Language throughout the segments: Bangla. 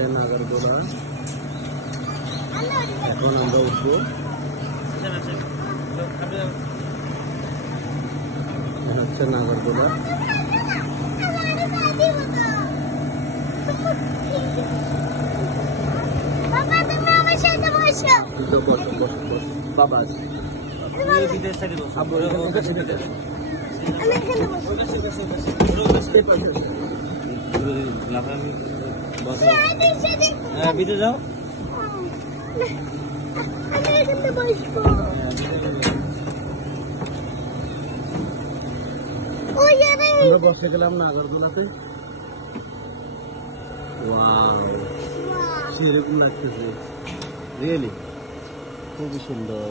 হচ্ছে নাগরদোলা। এখন আমরা উঠবো। হচ্ছে নাগরদোলা। বাবা ভিতরে যাও। আমরা বসে গেলাম নাগরদোলাতে। ওয়াও, সেরকম লাগতেছে, রিয়েলি খুবই সুন্দর।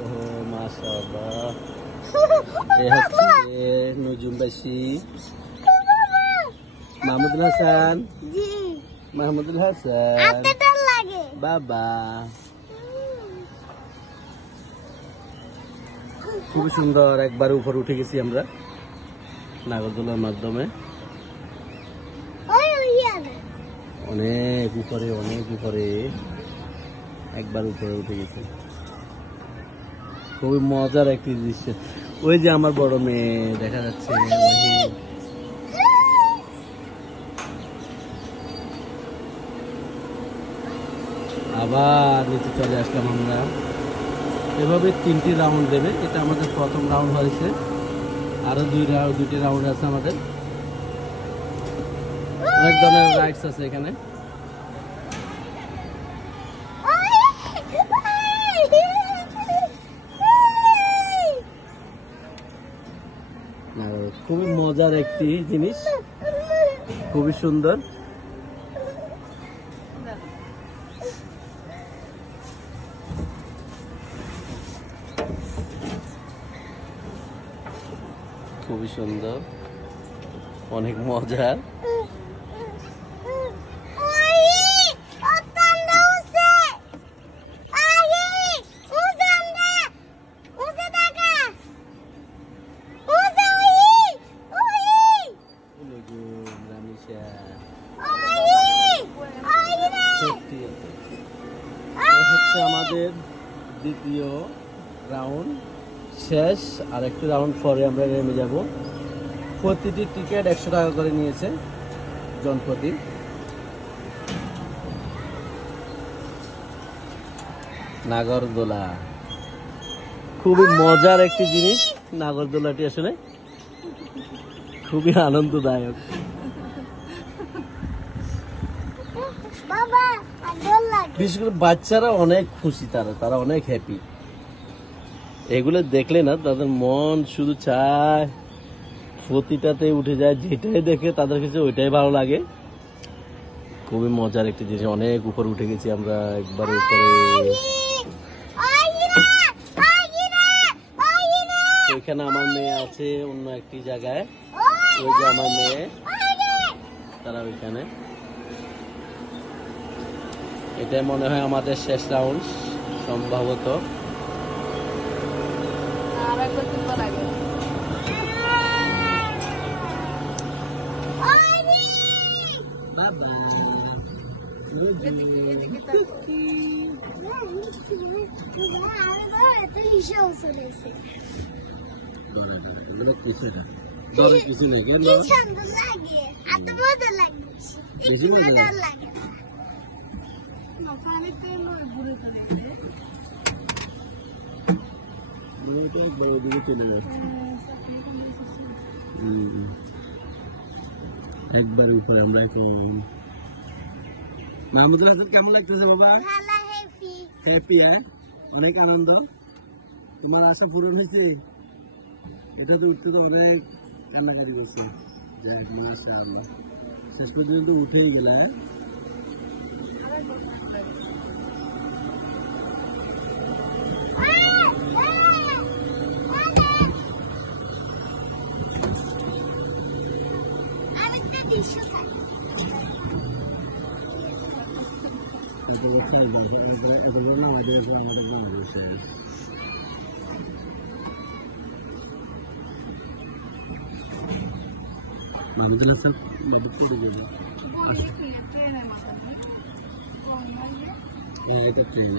ওহো মাশাআল্লাহ। এই হচ্ছে নজুমবাসী মাহমুদুল হাসান। মাহমুদুল হাসান বাবা। খুবই সুন্দর। একবার উপরে উঠে গেছি আমরা নাগরদোলার মাধ্যমে। অনেক উপরে, অনেক উপরে, একবার উপরে উঠে গেছি। খুবই মজার একটি দৃশ্য। ওই যে আমার বড় মেয়ে দেখা যাচ্ছে। আবার নিচে চলে আসলাম আমরা। এভাবে 3টি রাউন্ড দেবে। এটা আমাদের প্রথম রাউন্ড হয়েছে, আরো 2টি রাউন্ড আছে আমাদের। অনেক ধরনের রাইডস আছে এখানে। খুবই মজার একটি জিনিস, খুবই সুন্দর। খুবই সুন্দর, অনেক মজার। হচ্ছে আমাদের দ্বিতীয় রাউন্ড শেষ। আর একটি রাউন্ড পরে আমরা নেমে যাব। প্রতিটি টিকিট 100 টাকা করে নিয়েছে জনপ্রতি। নাগরদোলা খুবই মজার একটি জিনিস। নাগরদোলাটি আসলে খুবই আনন্দদায়ক। বিশেষ করে বাচ্চারা অনেক খুশি, তারা অনেক হ্যাপি। এগুলো দেখলে না তাদের মন শুধু চায় প্রতিটাতে উঠে যায়। যেটাই দেখে তাদের কাছে ওইটাই ভালো লাগে। খুবই মজার একটি জিনিস। অনেক উপরে উঠে গেছি আমরা, একবারে উপরে। ওইখানে আমার মেয়ে আছে অন্য একটি জায়গায়। ওই যে আমার মেয়ে, তারা ওইখানে। এটাই মনে হয় আমাদের শেষ রাউন্ড সম্ভবত। কিছু নেই কেন চলে যাচ্ছে। একবার উপরে আমরা এখন। মাহমুদুল হাসান কেমন লাগতেছে বাবা? হ্যাপি, হ্যাঁ, অনেক আনন্দ। তোমার আশা পূরণ হয়েছে? এটা তো উঠতে তো অনেক কান্নাকারি করছে। যাক মাশাআল্লাহ, শেষ পর্যন্ত উঠেই গেল। মাহমুদুল্লাহ স্যার বাবু পড়ে যাবে। হ্যাঁ এটা ট্রেনে